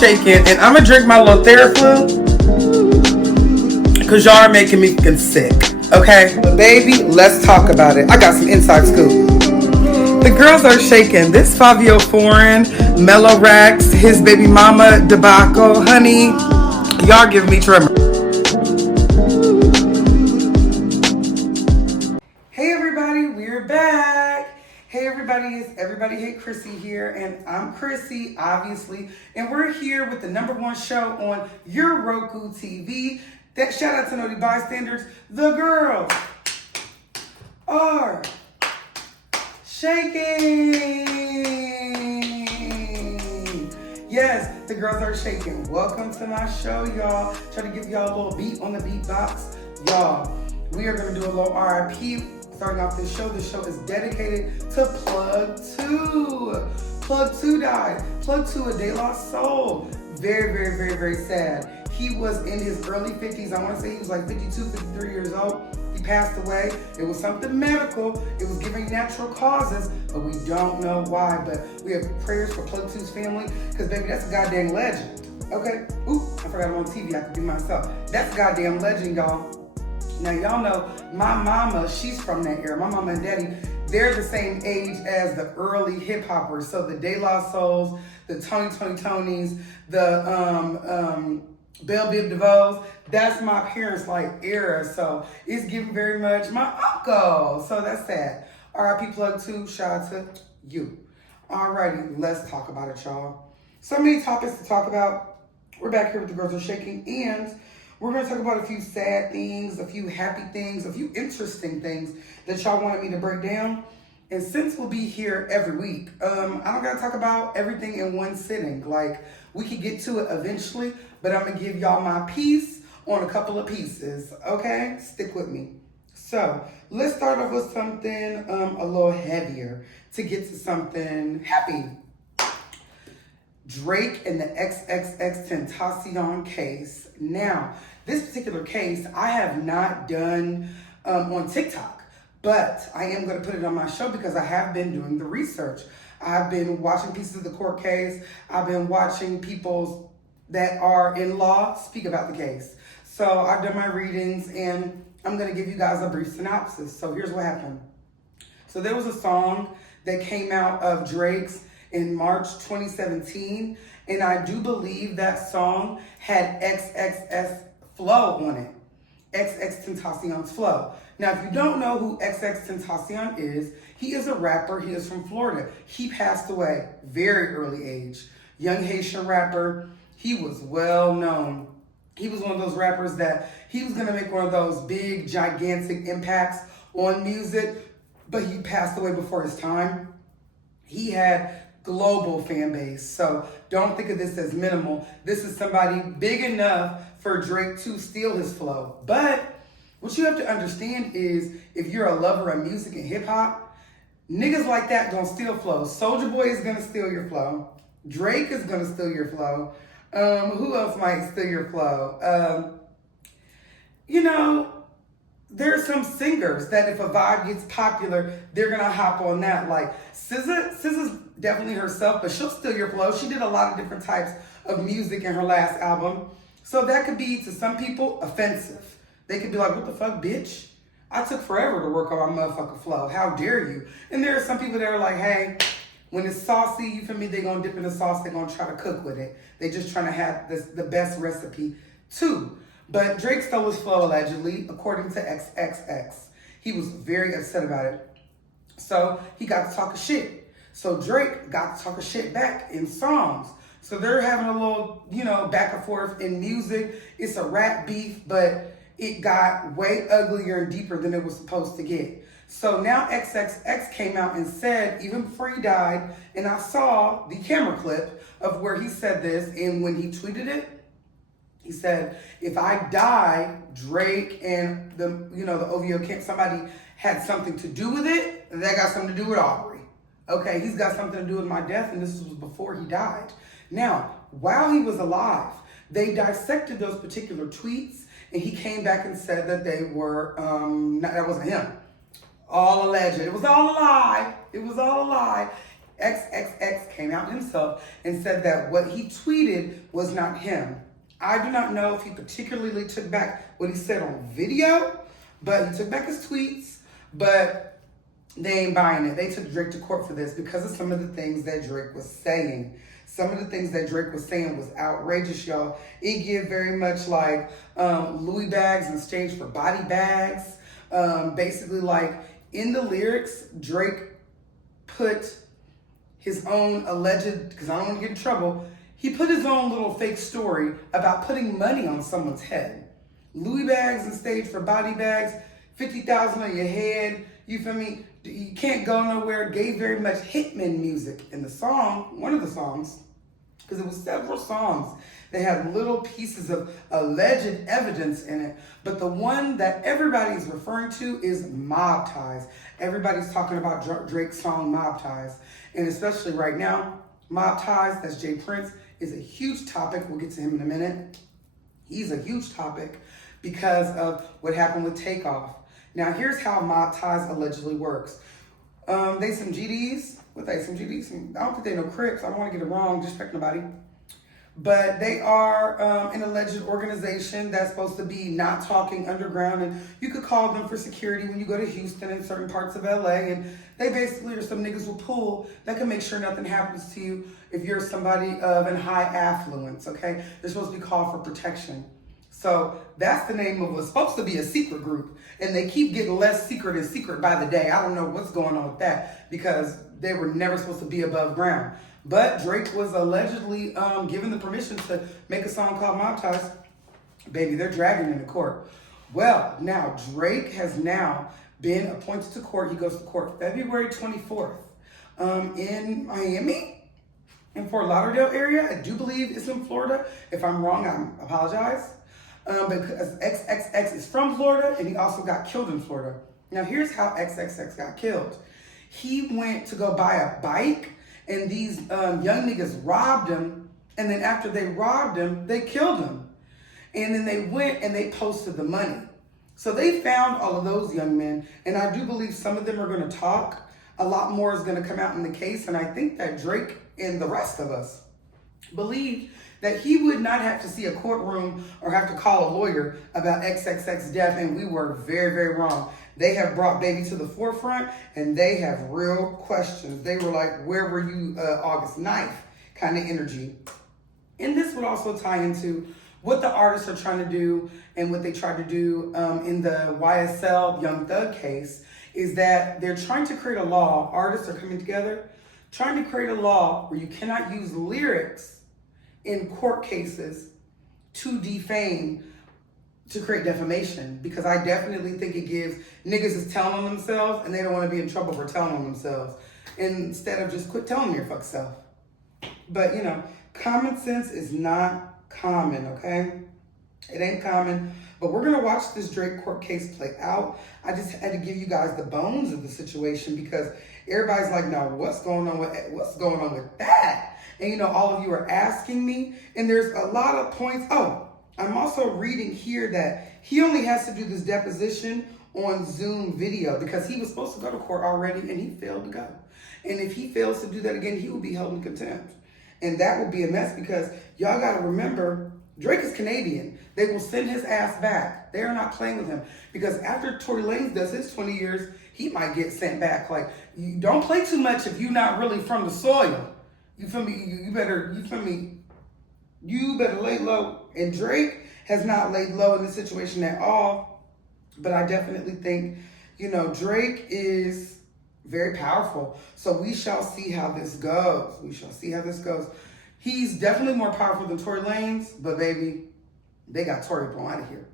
shaking, and I'm gonna drink my little Theraflu because y'all are making me fucking sick. Okay, but baby, let's talk about it. I got some inside scoop. The girls are shaking. This Fabio Foreign, Mellow Rax, his baby mama debacle, honey. Y'all give me tremor. Hey everybody, we're back. Hey everybody, it's Everybody Hate Chrissy here, and I'm Chrissy, obviously, and we're here with the #1 show on your Roku TV. That shout out to Noti Bystanders. The girls are shaking. Yes, the girls are shaking. Welcome to my show, y'all. Try to give y'all a little beat on the beatbox. Y'all, we are going to do a little RIP starting off this show. This show is dedicated to Plug 2. Plug 2 died. Plug 2, a De La Soul. Very, very, very, very sad. He was in his early 50s. I want to say he was like 52, 53 years old. He passed away. It was something medical. It was giving natural causes, but we don't know why. But we have prayers for Plug 2's family, because baby, that's a goddamn legend. Okay? Ooh, I forgot I'm on TV. I could be myself. That's a goddamn legend, y'all. Now, y'all know my mama, she's from that era. My mama and daddy, they're the same age as the early hip hoppers. So the De La Souls, the Tonys, the Belle Biv DeVoe's, that's my parents' like era. So it's giving very much my uncle. So that's sad. R.I.P. Plug 2, shout out to you. Alrighty, let's talk about it, y'all. So many topics to talk about. We're back here with the girls are shaking, and we're going to talk about a few sad things, a few happy things, a few interesting things that y'all wanted me to break down. And since we'll be here every week, I don't got to talk about everything in one sitting. Like, we could get to it eventually, but I'm going to give y'all my piece on a couple of pieces, okay? Stick with me. So, let's start off with something a little heavier to get to something happy. Drake and the XXXTentacion case. Now, this particular case, I have not done on TikTok, but I am going to put it on my show because I have been doing the research. I've been watching pieces of the court case. I've been watching people that are in law speak about the case. So I've done my readings, and I'm going to give you guys a brief synopsis. So here's what happened. So there was a song that came out of Drake's in March 2017, and I do believe that song had XXS flow on it. XXXTentacion's flow. Now, if you don't know who XXXTentacion is, he is a rapper. He is from Florida. He passed away very early age. Young Haitian rapper. He was well known. He was one of those rappers that he was going to make one of those big, gigantic impacts on music, but he passed away before his time. He had global fan base, so don't think of this as minimal. This is somebody big enough for Drake to steal his flow. But what you have to understand is, if you're a lover of music and hip hop, niggas like that don't steal flow. Soulja Boy is gonna steal your flow. Drake is gonna steal your flow. Who else might steal your flow? There's some singers that if a vibe gets popular, they're gonna hop on that. Like SZA's definitely herself, but she'll steal your flow. She did a lot of different types of music in her last album. So that could be, to some people, offensive. They could be like, what the fuck, bitch? I took forever to work on my motherfucking flow. How dare you? And there are some people that are like, hey, when it's saucy, you feel me, they gonna dip in the sauce, they gonna try to cook with it. They just trying to have the best recipe too. But Drake stole his flow allegedly, according to XXX. He was very upset about it. So he got to talk shit. So Drake got to talk shit back in songs. So they're having a little, back and forth in music. It's a rap beef, but it got way uglier and deeper than it was supposed to get. So now XXX came out and said, even before he died, and I saw the camera clip of where he said this, and when he tweeted it, he said, if I die, Drake and the OVO camp, somebody had something to do with it, and that got something to do with Aubrey. Okay, he's got something to do with my death, and this was before he died. Now, while he was alive, they dissected those particular tweets, and he came back and said that they were, that wasn't him. All alleged. It was all a lie. It was all a lie. XXX came out himself and said that what he tweeted was not him. I do not know if he particularly took back what he said on video, but he took back his tweets, but they ain't buying it. They took Drake to court for this because of some of the things that Drake was saying. Some of the things that Drake was saying was outrageous, y'all. It give very much like Louis bags and exchange for body bags. Basically, like in the lyrics, Drake put his own alleged, because I don't want to get in trouble, he put his own little fake story about putting money on someone's head. Louis bags and stage for body bags, 50,000 on your head, you feel me? You can't go nowhere. Gave very much hitman music in the song, one of the songs, because it was several songs that had little pieces of alleged evidence in it. But the one that everybody's referring to is Mob Ties. Everybody's talking about Drake's song Mob Ties. And especially right now, Mob Ties, that's Jay Prince, is a huge topic. We'll get to him in a minute. He's a huge topic because of what happened with Takeoff. Now, here's how Mob Ties allegedly works. They some GDs. What they? Some GDs? I don't think they know Crips. I don't want to get it wrong, disrespect nobody. But they are an alleged organization that's supposed to be not talking underground. And you could call them for security when you go to Houston and certain parts of LA. And they basically are some niggas with pull that can make sure nothing happens to you if you're somebody of an high affluence, okay? They're supposed to be called for protection. So that's the name of what's supposed to be a secret group. And they keep getting less secret and secret by the day. I don't know what's going on with that because they were never supposed to be above ground. But Drake was allegedly given the permission to make a song called Mob Ties. Baby, they're dragging him to court. Well, now Drake has now been appointed to court. He goes to court February 24th in Miami, in Fort Lauderdale area. I do believe it's in Florida. If I'm wrong, I apologize. Because XXX is from Florida and he also got killed in Florida. Now here's how XXX got killed. He went to go buy a bike and these young niggas robbed him. And then after they robbed him, they killed him. And then they went and they posted the money. So they found all of those young men. And I do believe some of them are going to talk. A lot more is going to come out in the case. And I think that Drake and the rest of us believe that he would not have to see a courtroom or have to call a lawyer about XXX death, and we were very, very wrong. They have brought baby to the forefront, and they have real questions. They were like, where were you August 9th kind of energy. And this would also tie into what the artists are trying to do and what they tried to do in the YSL Young Thug case is that they're trying to create a law. Artists are coming together, trying to create a law where you cannot use lyrics in court cases to defame, to create defamation, because I definitely think it gives niggas is telling on themselves and they don't want to be in trouble for telling on themselves instead of just quit telling your fuck self. But you know, common sense is not common, okay? It ain't common, but we're gonna watch this Drake court case play out. I just had to give you guys the bones of the situation because everybody's like, now what's going on with that? And you know, all of you are asking me, and there's a lot of points. Oh, I'm also reading here that he only has to do this deposition on Zoom video because he was supposed to go to court already and he failed to go. And if he fails to do that again, he will be held in contempt. And that will be a mess because y'all gotta remember, Drake is Canadian. They will send his ass back. They are not playing with him because after Tory Lanez does his 20 years, he might get sent back. Like, you don't play too much if you're not really from the soil. You feel me? You better lay low. And Drake has not laid low in this situation at all. But I definitely think, you know, Drake is very powerful. So we shall see how this goes. He's definitely more powerful than Tory Lanez, but baby, they got Tory blown out of here.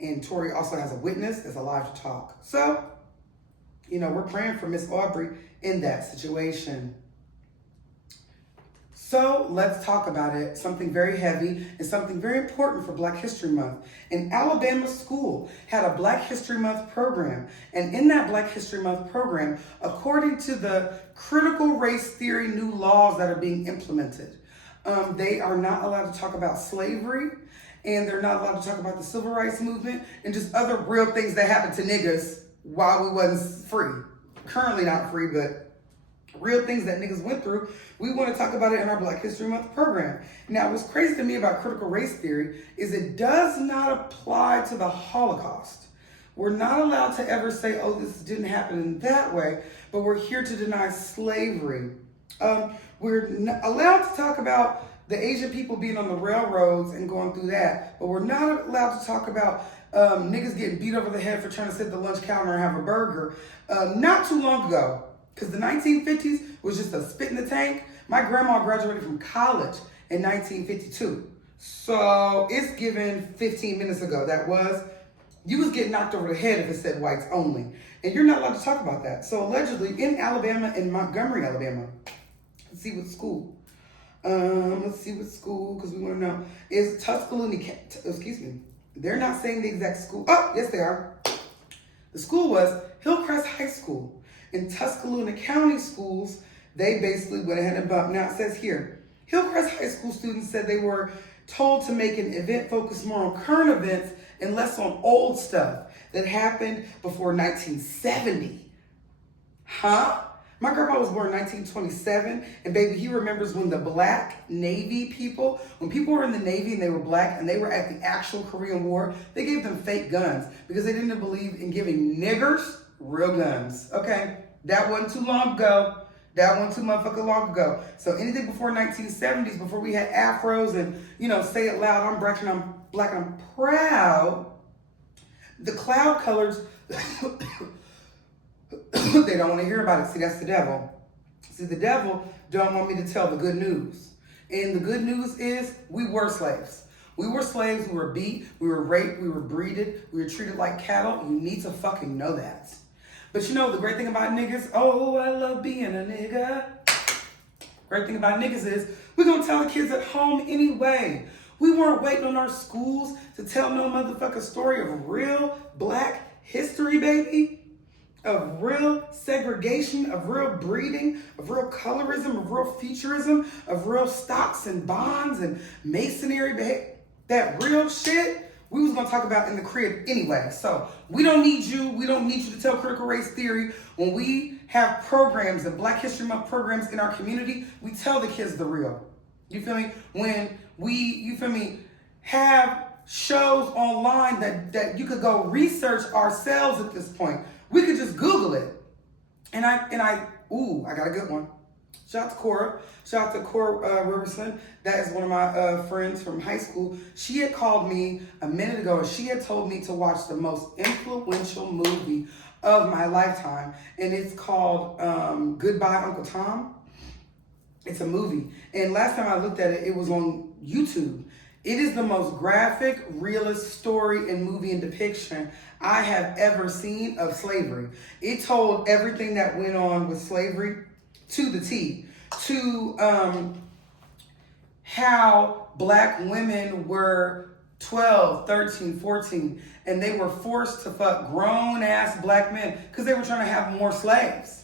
And Tory also has a witness that's alive to talk. So, you know, we're praying for Miss Aubrey in that situation. So let's talk about it. Something very heavy and something very important for Black History Month. An Alabama school had a Black History Month program. And in that Black History Month program, according to the critical race theory new laws that are being implemented, they are not allowed to talk about slavery and they're not allowed to talk about the civil rights movement and just other real things that happened to niggas while we wasn't free. Currently not free, but real things that niggas went through, we want to talk about it in our Black History Month program. Now, what's crazy to me about critical race theory is it does not apply to the Holocaust. We're not allowed to ever say, oh, this didn't happen in that way, but we're here to deny slavery. We're allowed to talk about the Asian people being on the railroads and going through that, but we're not allowed to talk about niggas getting beat over the head for trying to sit at the lunch counter and have a burger. Not too long ago, because the 1950s was just a spit in the tank. My grandma graduated from college in 1952. So it's given 15 minutes ago. You was getting knocked over the head if it said whites only. And you're not allowed to talk about that. So allegedly in Alabama, in Montgomery, Alabama, let's see what school, because we want to know, is Tuscaloosa, excuse me, they're not saying the exact school. Oh, yes they are. The school was Hillcrest High School. In Tuscaloosa County schools, they basically went ahead and bumped. Now it says here, Hillcrest High School students said they were told to make an event focused more on current events and less on old stuff that happened before 1970. Huh? My grandpa was born in 1927, and baby, he remembers when the Black Navy people, when people were in the Navy and they were Black and they were at the actual Korean War, they gave them fake guns because they didn't believe in giving niggers real guns. Okay? That wasn't too long ago. That wasn't too motherfucking long ago. So anything before 1970s, before we had afros and, say it loud, I'm Black and I'm proud, the cloud colors, they don't want to hear about it. See, that's the devil. See, the devil don't want me to tell the good news. And the good news is we were slaves. We were slaves, we were beat, we were raped, we were breeded, we were treated like cattle. You need to fucking know that. But the great thing about niggas, oh, I love being a nigga. Great thing about niggas is we're going to tell the kids at home anyway. We weren't waiting on our schools to tell no motherfucking story of real Black history, baby. Of real segregation, of real breeding, of real colorism, of real futurism, of real stocks and bonds and masonry behavior. That real shit we was gonna talk about in the crib anyway. So we don't need you to tell critical race theory. When we have programs and Black History Month programs in our community, we tell the kids the real. You feel me? When we, have shows online that you could go research ourselves at this point. We could just Google it. And I got a good one. Shout out to Cora Riverson. That is one of my friends from high school. She had called me a minute ago and she had told me to watch the most influential movie of my lifetime. And it's called Goodbye Uncle Tom. It's a movie. And last time I looked at it, it was on YouTube. It is the most graphic, realist story and movie and depiction I have ever seen of slavery. It told everything that went on with slavery to the T, to how Black women were 12, 13, 14, and they were forced to fuck grown-ass Black men because they were trying to have more slaves.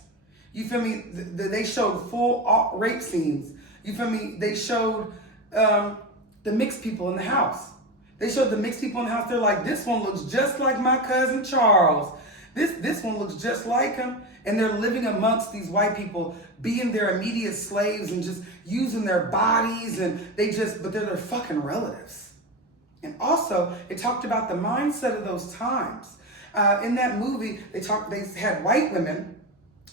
You feel me? They showed full rape scenes. You feel me? They showed the mixed people in the house. They showed the mixed people in the house. They're like, this one looks just like my cousin Charles. This one looks just like him. And they're living amongst these white people, being their immediate slaves and just using their bodies, and but they're their fucking relatives. And also, it talked about the mindset of those times. In that movie, they had white women,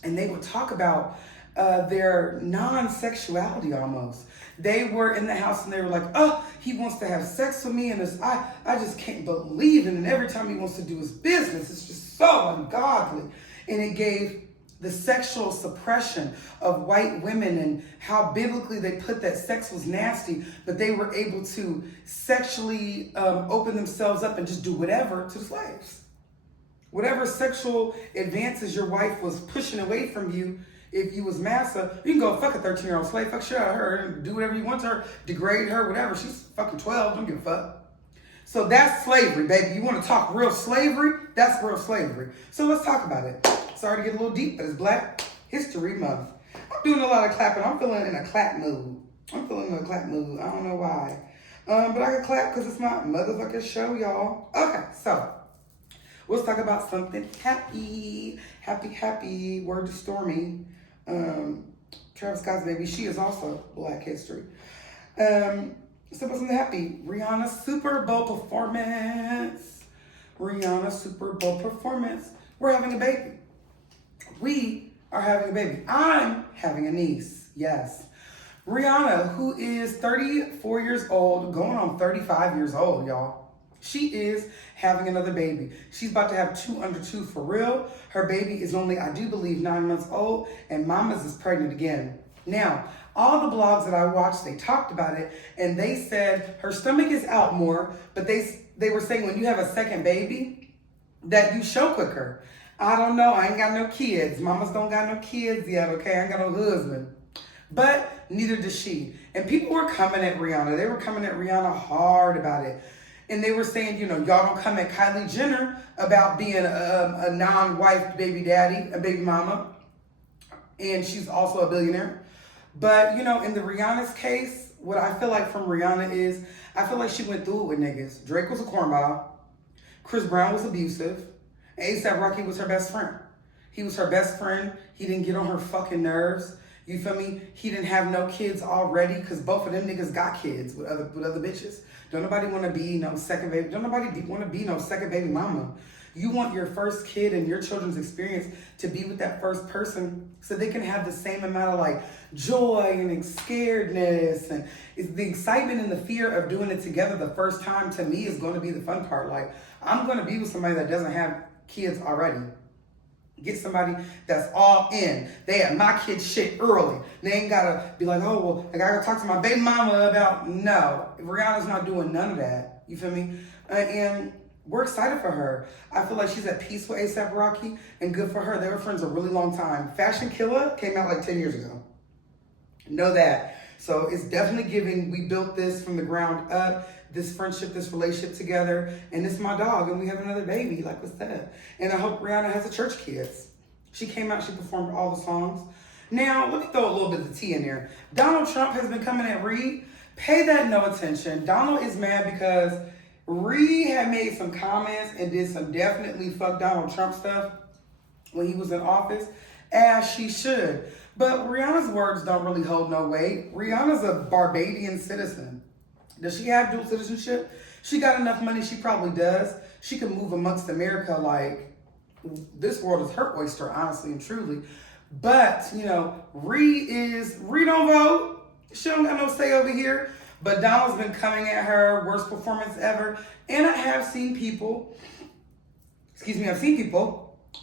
and they would talk about their non-sexuality almost. They were in the house and they were like, oh, he wants to have sex with me, and I just can't believe it. And every time he wants to do his business, it's just so ungodly. And it gave the sexual suppression of white women and how biblically they put that sex was nasty, but they were able to sexually open themselves up and just do whatever to the slaves. Whatever sexual advances your wife was pushing away from you, if you was massa, you can go fuck a 13-year-old slave, fuck shit out of her, and do whatever you want to her, degrade her, whatever. She's fucking 12, don't give a fuck. So that's slavery, baby. You want to talk real slavery? That's real slavery. So let's talk about it. Sorry to get a little deep, but it's Black History Month. I'm doing a lot of clapping. I'm feeling in a clap mood. I don't know why. But I can clap because it's my motherfucking show, y'all. Okay, so let's talk about something happy. Happy. Word to Stormy. Travis Scott's baby, she is also Black History. So wasn't happy. Rihanna Super Bowl performance. Rihanna Super Bowl performance. We're having a baby. We are having a baby. I'm having a niece. Yes. Rihanna, who is 34 years old, going on 35 years old, y'all. She is having another baby. She's about to have 2 under 2 for real. Her baby is only, I do believe, 9 months old, and Mama's is pregnant again. Now, all the blogs that I watched, they talked about it, and they said her stomach is out more, but they were saying when you have a second baby, that you show quicker. I don't know. I ain't got no kids. Mamas don't got no kids yet, okay? I ain't got no husband. But neither does she. And people were coming at Rihanna. They were coming at Rihanna hard about it. And they were saying, y'all don't come at Kylie Jenner about being a non-wife baby daddy, a baby mama. And she's also a billionaire. But, in the Rihanna's case, what I feel like from Rihanna is, I feel like she went through it with niggas. Drake was a cornball. Chris Brown was abusive. And A$AP Rocky was her best friend. He was her best friend. He didn't get on her fucking nerves. You feel me? He didn't have no kids already because both of them niggas got kids with other bitches. Don't nobody want to be no second baby. Don't nobody want to be no second baby mama. You want your first kid and your children's experience to be with that first person so they can have the same amount of like joy and scaredness, and it's the excitement and the fear of doing it together the first time. To me, is going to be the fun part. Like, I'm going to be with somebody that doesn't have kids already. Get somebody that's all in. They had my kid shit early. They ain't gotta be like, oh, well, I gotta talk to my baby mama about, no. Rihanna's not doing none of that. You feel me? And we're excited for her. I feel like she's at peace with A$AP Rocky, and good for her. They were friends a really long time. Fashion Killer came out like 10 years ago. Know that. So it's definitely giving, we built this from the ground up, this friendship, this relationship together, and it's my dog, and we have another baby, like I said. And I hope Rihanna has a church kids. She came out, she performed all the songs. Now, let me throw a little bit of tea in there. Donald Trump has been coming at Reed. Pay that no attention. Donald is mad because Reed had made some comments and did some definitely fuck Donald Trump stuff when he was in office, as she should. But Rihanna's words don't really hold no weight. Rihanna's a Barbadian citizen. Does she have dual citizenship? She got enough money, she probably does. She can move amongst America like this world is her oyster, honestly and truly. But, Ree don't vote. She don't got no say over here. But Donald's been coming at her, worst performance ever. And I have seen people,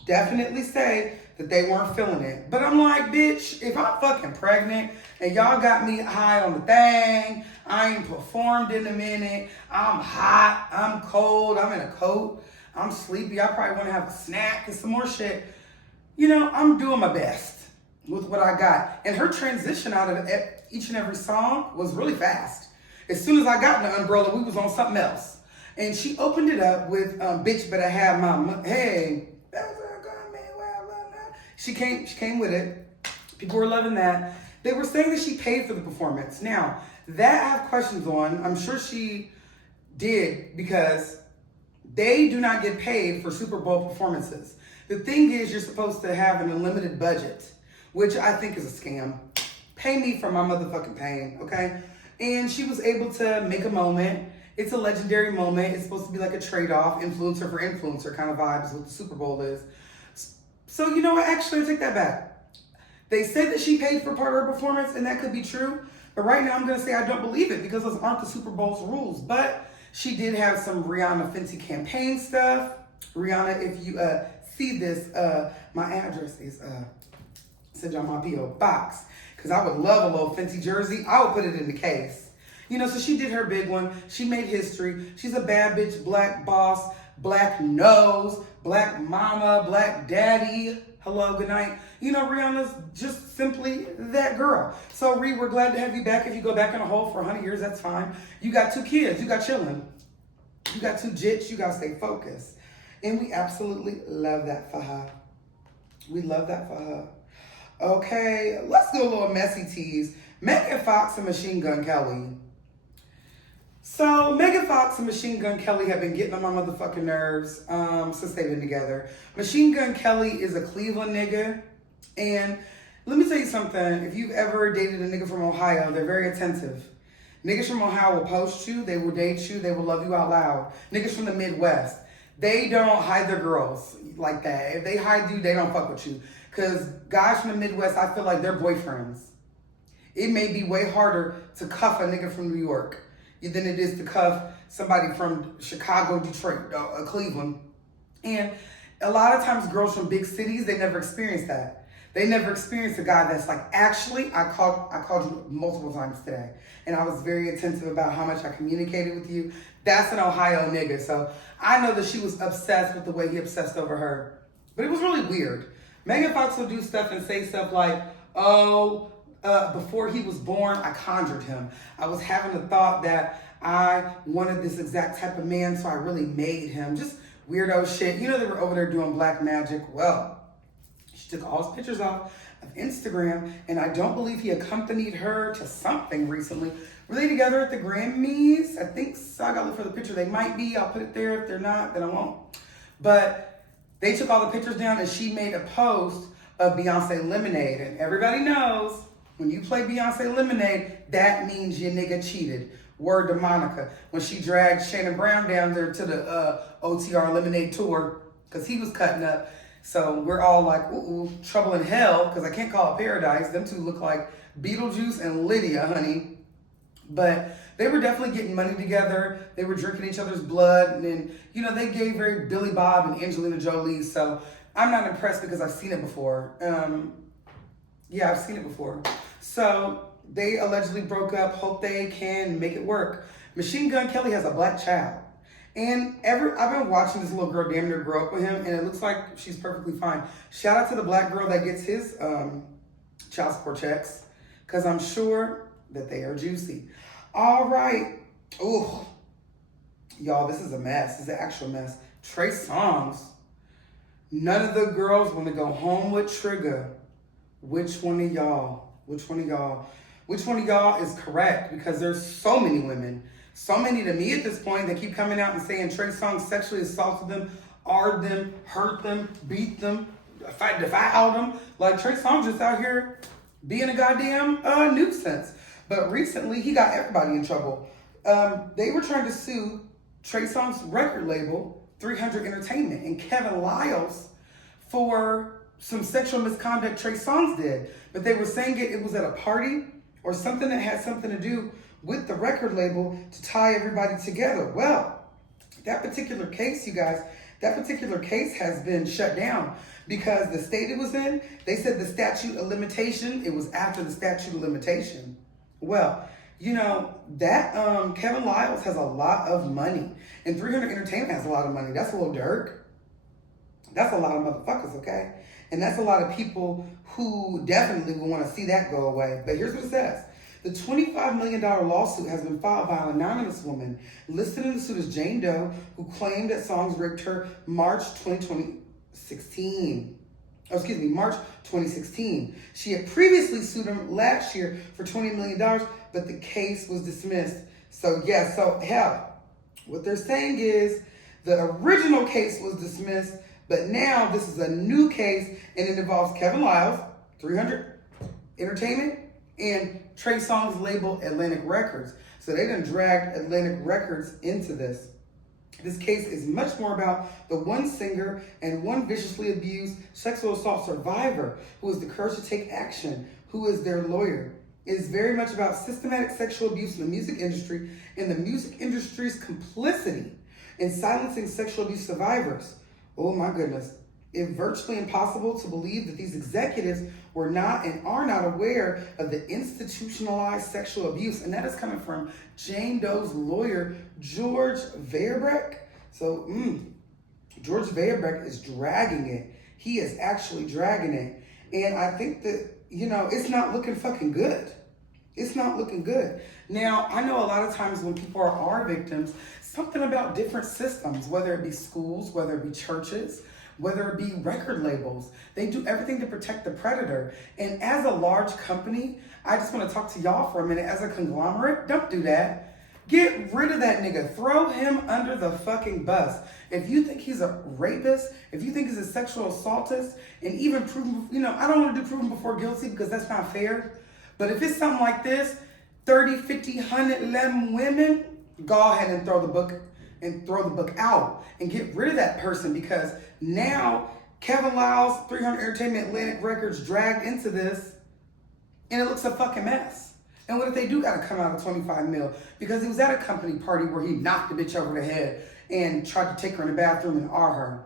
definitely say that they weren't feeling it. But I'm like, bitch, if I'm fucking pregnant and y'all got me high on the thing, I ain't performed in a minute, I'm hot, I'm cold, I'm in a coat, I'm sleepy, I probably want to have a snack and some more shit. I'm doing my best with what I got. And her transition out of each and every song was really fast. As soon as I got in the umbrella, we was on something else. And she opened it up with, bitch, better have my money. Hey, she came with it. People were loving that. They were saying that she paid for the performance. Now, that I have questions on. I'm sure she did, because they do not get paid for Super Bowl performances. The thing is, you're supposed to have an unlimited budget, which I think is a scam. Pay me for my motherfucking pain, okay? And she was able to make a moment. It's a legendary moment. It's supposed to be like a trade-off, influencer for influencer kind of vibe is what the Super Bowl is. So you know what? Actually, I take that back. They said that she paid for part of her performance, and that could be true. But right now, I'm going to say I don't believe it, because those aren't the Super Bowl's rules. But she did have some Rihanna Fenty campaign stuff. Rihanna, if you see this, my address is send y'all my P.O. box, because I would love a little Fenty jersey. I would put it in the case. So she did her big one. She made history. She's a bad bitch, black boss, black nose, black mama, black daddy. Hello, good night. Rihanna's just simply that girl. So, Ree, we're glad to have you back. If you go back in a hole for 100 years, that's fine. You got 2 kids. You got chillin'. You got 2 jits. You got to stay focused. And we absolutely love that for her. We love that for her. Okay, let's do a little messy tease. Megan Fox and Machine Gun Kelly. So, Megan Fox and Machine Gun Kelly have been getting on my motherfucking nerves since they've been together. Machine Gun Kelly is a Cleveland nigga, and Let me tell you something. If you've ever dated a nigga from Ohio, they're very attentive. Niggas from Ohio will post you, they will date you, they will love you out loud. Niggas from the Midwest, they don't hide their girls like that. If they hide you, they don't fuck with you. Because guys from the Midwest, I feel like they're boyfriends. It may be way harder to cuff a nigga from New York than it is to cuff somebody from Chicago, Detroit, Cleveland. And a lot of times girls from big cities, they never experience that. They never experienced a guy that's like, actually, I called you multiple times today. And I was very attentive about how much I communicated with you. That's an Ohio nigga. So I know that she was obsessed with the way he obsessed over her. But it was really weird. Megan Fox will do stuff and say stuff like, before he was born, I conjured him. I was having the thought that I wanted this exact type of man, so I really made him. Just weirdo shit. You know, they were over there doing black magic. Well, she took all his pictures off of Instagram, and I don't believe he accompanied her to something recently. Were they together at the Grammys? I think so. I gotta look for the picture. They might be. I'll put it there. If they're not, then I won't. But they took all the pictures down, and she made a post of Beyonce Lemonade. And everybody knows when you play Beyonce Lemonade, that means your nigga cheated. Word to Monica. When she dragged Shannon Brown down there to the OTR Lemonade tour, because he was cutting up. So we're all like, ooh, trouble in hell, because I can't call it paradise. Them two look like Beetlejuice and Lydia, honey. But they were definitely getting money together. They were drinking each other's blood. And then, you know, they gave very Billy Bob and Angelina Jolie. So I'm not impressed because I've seen it before. Yeah, I've seen it before. So they allegedly broke up. Hope they can make it work. Machine Gun Kelly has a black child. And I've been watching this little girl damn near grow up with him, and it looks like she's perfectly fine. Shout out to the black girl that gets his child support checks, because I'm sure that they are juicy. All right. Ooh. Y'all, this is a mess. This is an actual mess. Trey Songz. None of the girls want to go home with Trigger. Which one of y'all? Which one of y'all? Which one of y'all is correct? Because there's so many women. So many to me at this point that keep coming out and saying Trey Songz sexually assaulted them, argued them, hurt them, beat them, defiled them. Like Trey Songz just out here being a goddamn nuisance. But recently he got everybody in trouble. They were trying to sue Trey Songz record label, 300 Entertainment, and Kevin Liles for some sexual misconduct Trey Songz did. But they were saying it was at a party or something that had something to do with the record label to tie everybody together. Well, that particular case, you guys, that particular case has been shut down because the state it was in, they said the statute of limitation, it was after the statute of limitation. Well, you know, that Kevin Liles has a lot of money, and 300 Entertainment has a lot of money. That's a little dirt. That's a lot of motherfuckers, okay? And that's a lot of people who definitely will want to see that go away. But here's what it says. The $25 million lawsuit has been filed by an anonymous woman listed in the suit as Jane Doe, who claimed that Songz raped her March 2016. March 2016. She had previously sued him last year for $20 million, but the case was dismissed. So yeah, hell, what they're saying is the original case was dismissed, but now this is a new case, and it involves Kevin Liles, 300 Entertainment, and Trey Songz label Atlantic Records. So they done dragged Atlantic Records into this. This case is much more about the one singer and one viciously abused sexual assault survivor who has the courage to take action, who is their lawyer. It is very much about systematic sexual abuse in the music industry and the music industry's complicity in silencing sexual abuse survivors. Oh my goodness. It's virtually impossible to believe that these executives were not and are not aware of the institutionalized sexual abuse. And that is coming from Jane Doe's lawyer, George Verbeek. So, George Verbeek is dragging it. He is actually dragging it. And I think that, you know, it's not looking fucking good. It's not looking good. Now, I know a lot of times when people are victims, something about different systems, whether it be schools, whether it be churches, whether it be record labels, they do everything to protect the predator. And as a large company, I just want to talk to y'all for a minute. As a conglomerate, don't do that. Get rid of that nigga. Throw him under the fucking bus. If you think he's a rapist, if you think he's a sexual assaultist, and even proven, I don't want to do proven before guilty because that's not fair. But if it's something like this, 30, 50, 100, 11 women, go ahead and throw the book out and get rid of that person, because now Kevin Lyle's 300 Entertainment Atlantic Records dragged into this and it looks a fucking mess. And what if they do got to come out of 25 mil? Because he was at a company party where he knocked the bitch over the head and tried to take her in the bathroom and R her.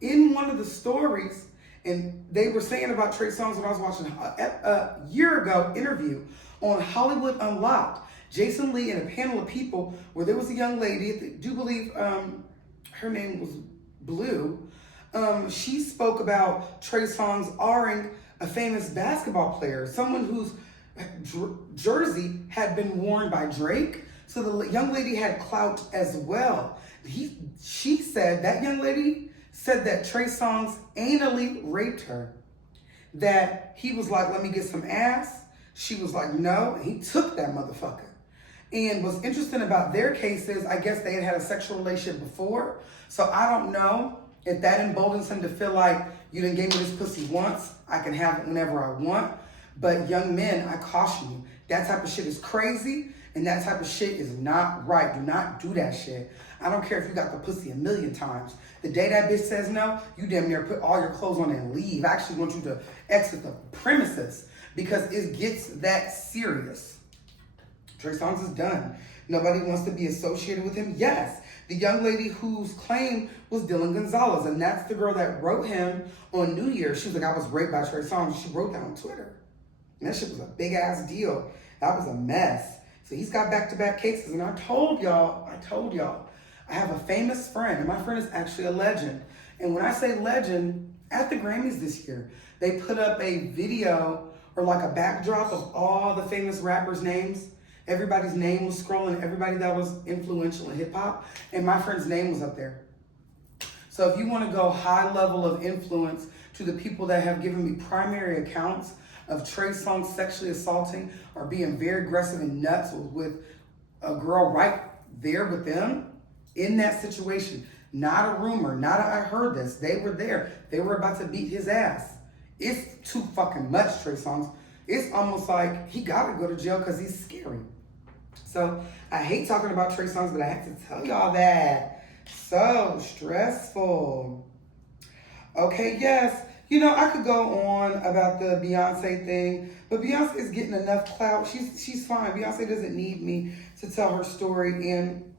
In one of the stories, and they were saying about Trey Songz when I was watching a year ago interview on Hollywood Unlocked, Jason Lee and a panel of people where there was a young lady, I do believe her name was Blue, she spoke about Trey Songz R-ing a famous basketball player, someone whose jersey had been worn by Drake. So the young lady had clout as well. She said, that young lady said that Trey Songz anally raped her. That he was like, let me get some ass. She was like, no. And he took that motherfucker. And what's interesting about their case is, I guess they had a sexual relationship before. So I don't know if that emboldens him to feel like, you done gave me this pussy once, I can have it whenever I want. But young men, I caution you, that type of shit is crazy, and that type of shit is not right. Do not do that shit. I don't care if you got the pussy 1,000,000 times. The day that bitch says no, you damn near put all your clothes on and leave. I actually want you to exit the premises because it gets that serious. Trey Songz is done. Nobody wants to be associated with him. Yes, the young lady whose claim was Dylan Gonzalez, and that's the girl that wrote him on New Year's. She was like, I was raped by Trey Songz. She wrote that on Twitter. And that shit was a big ass deal. That was a mess. So he's got back-to-back cases. And I told y'all, I have a famous friend, and my friend is actually a legend. And when I say legend, at the Grammys this year, they put up a video or like a backdrop of all the famous rappers' names. Everybody's name was scrolling, everybody that was influential in hip hop, and my friend's name was up there. So if you want to go high level of influence to the people that have given me primary accounts of Trey Songz sexually assaulting or being very aggressive and nuts with a girl right there with them in that situation, not a rumor, not a I heard this, they were there. They were about to beat his ass. It's too fucking much, Trey Songz. It's almost like he gotta go to jail because he's scary. So I hate talking about Trey Songz, but I have to tell y'all that. So stressful. Okay, yes. I could go on about the Beyonce thing, but Beyonce is getting enough clout. She's fine. Beyonce doesn't need me to tell her story. And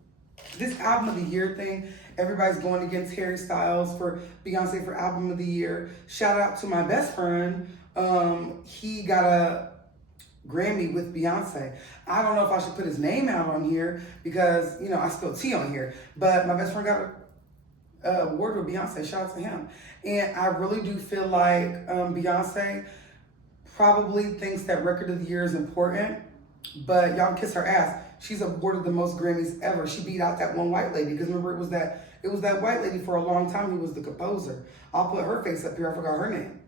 this album of the year thing, everybody's going against Harry Styles for Beyonce for album of the year. Shout out to my best friend. He got a Grammy with Beyonce. I don't know if I should put his name out on here because, I spilled tea on here. But my best friend got an award with Beyonce. Shout out to him. And I really do feel like Beyonce probably thinks that record of the year is important. But y'all can kiss her ass. She's awarded the most Grammys ever. She beat out that one white lady. Because remember, it was that white lady for a long time who was the composer. I'll put her face up here. I forgot her name.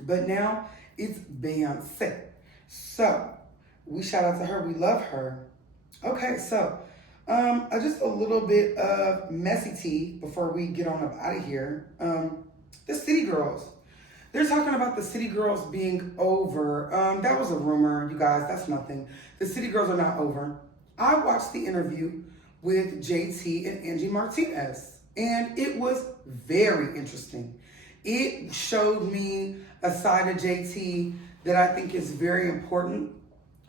But now it's Beyonce. So we shout out to her. We love her. Okay, so just a little bit of messy tea before we get on up out of here. The City Girls. They're talking about the City Girls being over. That was a rumor, you guys. That's nothing. The City Girls are not over. I watched the interview with JT and Angie Martinez, and it was very interesting. It showed me a side of JT that I think is very important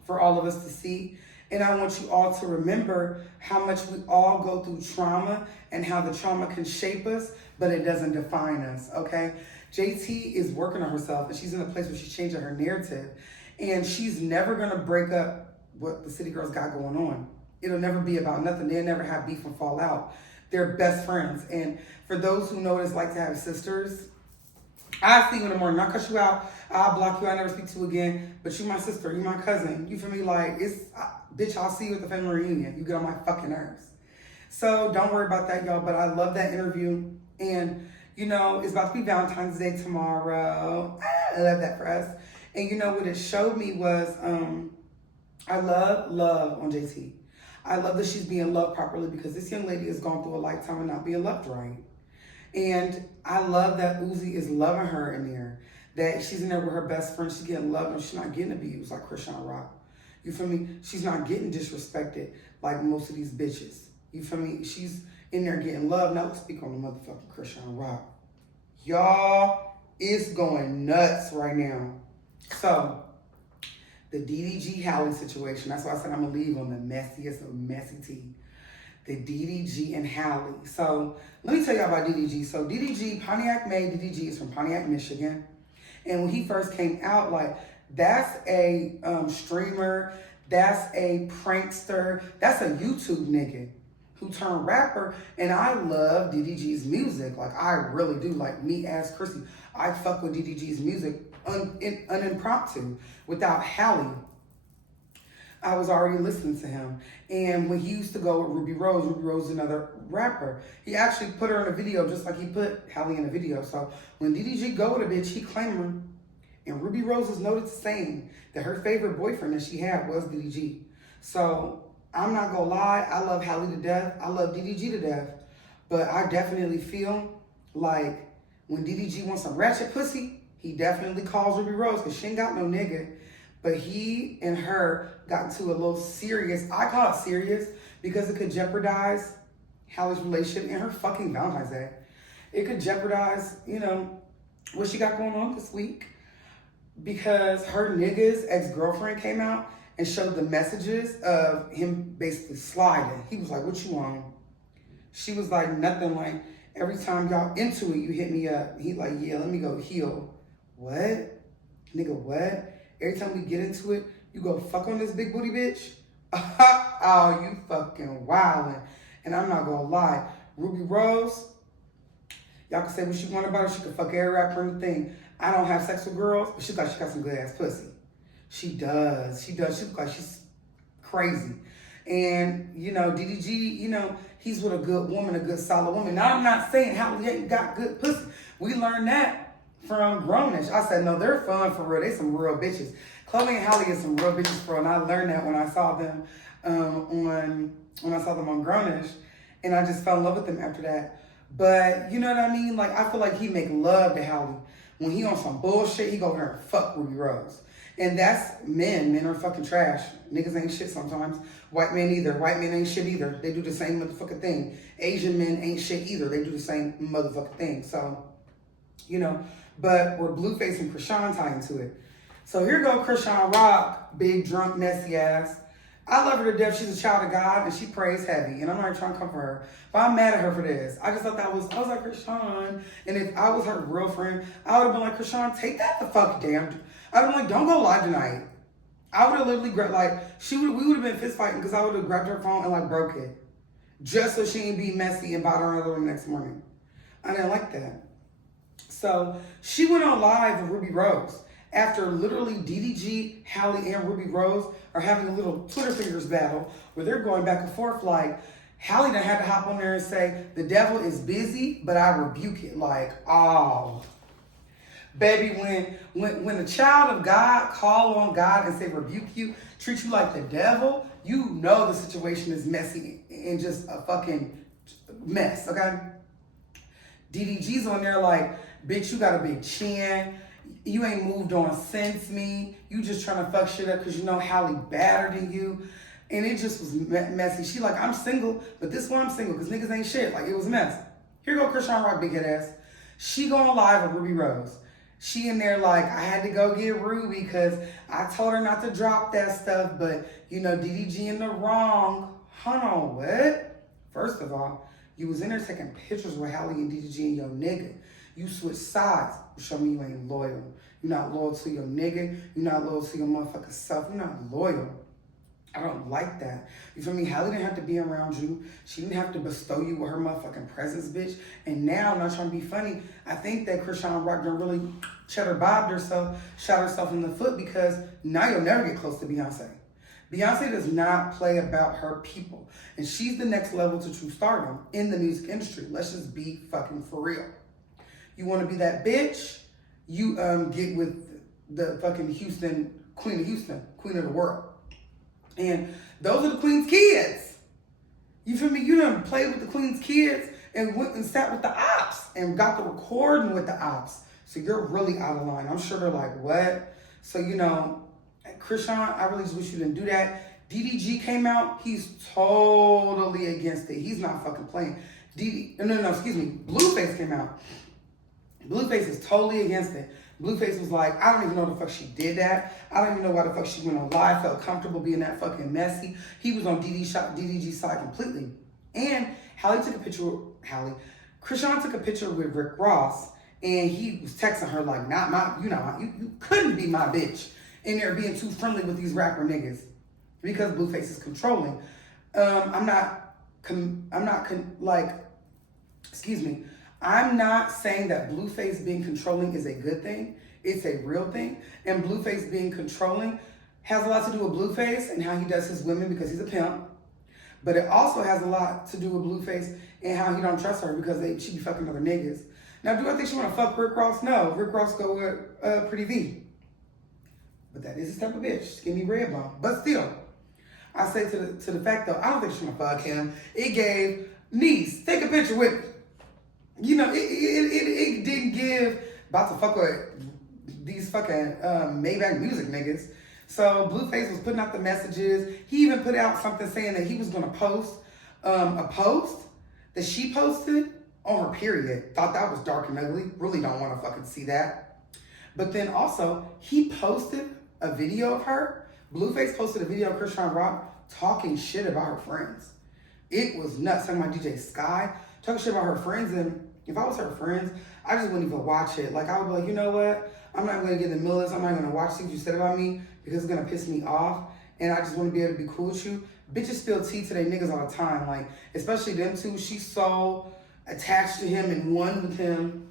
for all of us to see. And I want you all to remember how much we all go through trauma and how the trauma can shape us, but it doesn't define us, okay? JT is working on herself, and she's in a place where she's changing her narrative. And she's never gonna break up what the City Girls got going on. It'll never be about nothing. They'll never have beef and fall out. They're best friends. And for those who know what it's like to have sisters, I see you in the morning. I'll cut you out. I'll block you. I'll never speak to you again. But you my sister. You my cousin. You feel me? Like, bitch, I'll see you at the family reunion. You get on my fucking nerves. So don't worry about that, y'all. But I love that interview. And, it's about to be Valentine's Day tomorrow. I love that for us. And what it showed me was I love on JT. I love that she's being loved properly because this young lady has gone through a lifetime of not being loved right. And I love that Uzi is loving her in there. That she's in there with her best friend. She's getting loved and she's not getting abused like Krishan Rock. You feel me? She's not getting disrespected like most of these bitches. You feel me? She's in there getting love. Now let's speak on the motherfucking Krishan Rock. Y'all, it's going nuts right now. So, the DDG Halle situation. That's why I said I'm going to leave on the messiest of messy tea. The DDG and Halle. So, let me tell y'all about DDG. So, DDG, Pontiac made DDG is from Pontiac, Michigan. And when he first came out, like, that's a streamer, that's a prankster, that's a YouTube nigga who turned rapper. And I love DDG's music. Like, I really do. Like, me as Chrissy, I fuck with DDG's music unimpromptu. Without Halle, I was already listening to him. And when he used to go with Ruby Rose is another rapper. He actually put her in a video just like he put Halle in a video. So when DDG go with a bitch, he claimed her. And Ruby Rose is noted saying that her favorite boyfriend that she had was DDG. So I'm not gonna lie, I love Halle to death. I love DDG to death. But I definitely feel like when DDG wants some ratchet pussy, he definitely calls Ruby Rose because she ain't got no nigga. But he and her got into a little serious, I call it serious, because it could jeopardize Halle's relationship and her fucking Valentine's Day. It could jeopardize, you know, what she got going on this week. Because her nigga's ex-girlfriend came out and showed the messages of him basically sliding. He was like, what you want? She was like, nothing. Like, every time y'all into it, you hit me up. He like, yeah, let me go heal. What? Nigga, what? Every time we get into it, you go fuck on this big booty bitch? Oh, you fucking wildin'. And I'm not gonna lie. Ruby Rose, y'all can say what you want about her. She can fuck every rapper in the thing. I don't have sex with girls, but she got some good ass pussy. She does. She does. She look like she's crazy. And, you know, DDG, you know, he's with a good woman, a good solid woman. Now, I'm not saying Halle ain't got good pussy. We learned that from Grownish. I said, no, they're fun for real. They some real bitches. Chloe and Halle is some real bitches for real. And I learned that when I saw them on Grownish. And I just fell in love with them after that. But, you know what I mean? Like, I feel like he make love to Halle. When he on some bullshit, he go over there and fuck Ruby Rose. And that's men. Men are fucking trash. Niggas ain't shit sometimes. White men either. White men ain't shit either. They do the same motherfucking thing. Asian men ain't shit either. They do the same motherfucking thing. So, you know, but we're Blueface and Krishan tie into it. So here go Krishan Rock, big drunk, messy ass. I love her to death. She's a child of God and she prays heavy. And I'm not trying to come for her. But I'm mad at her for this. I just thought I was like, Krishan. And if I was her girlfriend, I would have been like, Krishan, take that the fuck down. I'd have been like, don't go live tonight. I would have literally grabbed, like, we would have been fist fighting because I would have grabbed her phone and like broke it. Just so she didn't be messy and bother her the next morning. I didn't like that. So she went on live with Ruby Rose. After literally DDG, Halle, and Ruby Rose are having a little Twitter fingers battle where they're going back and forth. Like, Halle done had to hop on there and say, the devil is busy, but I rebuke it. Like, oh. Baby, when a child of God call on God and say rebuke you, treat you like the devil, you know the situation is messy and just a fucking mess, okay? DDG's on there like, bitch, you got a big chin. You ain't moved on since me. You just trying to fuck shit up because you know Halle better than you. And it just was messy. She like, I'm single, but this one I'm single because niggas ain't shit. Like, it was a mess. Here go Krishan Rock, big head ass. She going live with Ruby Rose. She in there like, I had to go get Ruby because I told her not to drop that stuff, but, you know, DDG in the wrong. Hold on, what? First of all, you was in there taking pictures with Halle and DDG and your nigga. You switch sides. Show me you ain't loyal. You're not loyal to your nigga. You're not loyal to your motherfucking self. You're not loyal. I don't like that. You feel me? Halle didn't have to be around you. She didn't have to bestow you with her motherfucking presence, bitch. And now, I'm not trying to be funny, I think that Krishan Rock done really cheddar bobbed herself, shot herself in the foot because now you'll never get close to Beyonce. Beyonce does not play about her people. And she's the next level to true stardom in the music industry. Let's just be fucking for real. You want to be that bitch, you get with the fucking Queen of Houston, Queen of the world. And those are the Queen's kids. You feel me? You done played with the queen's kids and went and sat with the ops and got the recording with the ops. So you're really out of line. I'm sure they're like, what? So, you know, Krishan, I really just wish you didn't do that. DDG came out. He's totally against it. He's not fucking playing. Blueface came out. Blueface is totally against it. Blueface was like, I don't even know the fuck she did that. I don't even know why the fuck she went on live, felt comfortable being that fucking messy. He was on DDG's side completely. And Krishan took a picture with Rick Ross, and he was texting her like, you couldn't be my bitch in there being too friendly with these rapper niggas because Blueface is controlling. I'm not saying that Blueface being controlling is a good thing. It's a real thing. And Blueface being controlling has a lot to do with Blueface and how he does his women because he's a pimp. But it also has a lot to do with Blueface and how he don't trust her because she be fucking other niggas. Now, do I think she want to fuck Rick Ross? No. Rick Ross go with Pretty V. But that is his type of bitch. Skinny red bone. But still, I say to the fact though, I don't think she want to fuck him. It gave, niece, take a picture with me. You know, it didn't give about to fuck with these fucking Maybach music niggas. So Blueface was putting out the messages. He even put out something saying that he was gonna post a post that she posted on her period. Thought that was dark and ugly. Really don't want to fucking see that. But then also, he posted a video of her. Blueface posted a video of Krishan Rock talking shit about her friends. It was nuts. Talking about DJ Sky, talking shit about her friends. And if I was her friends, I just wouldn't even watch it. Like, I would be like, you know what? I'm not going to get in the middle of this. I'm not going to watch things you said about me because it's going to piss me off. And I just want to be able to be cool with you. Bitches spill tea to their niggas all the time. Like, especially them two. She's so attached to him and one with him.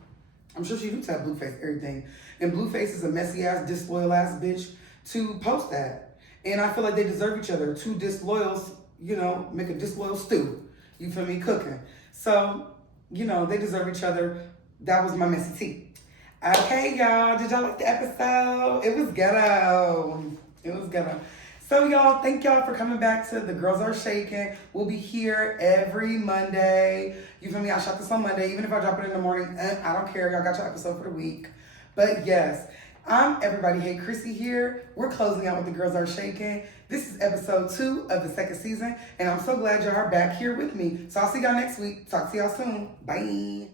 I'm sure she do tell Blueface everything. And Blueface is a messy ass, disloyal ass bitch to post that. And I feel like they deserve each other. Two disloyals, you know, make a disloyal stew. You feel me? Cooking. So, you know, they deserve each other. That was my messy tea. Okay, y'all. Did y'all like the episode? It was ghetto. It was ghetto. So, y'all, thank y'all for coming back to The Girls Are Shaking. We'll be here every Monday. You feel me? I shot this on Monday. Even if I drop it in the morning, I don't care. Y'all got your episode for the week. But, yes, I'm Everybody Hate Chrissy here. We're closing out with The Girls Are Shaking. This is episode 2 of the 2nd season, and I'm so glad y'all are back here with me. So I'll see y'all next week. Talk to y'all soon. Bye.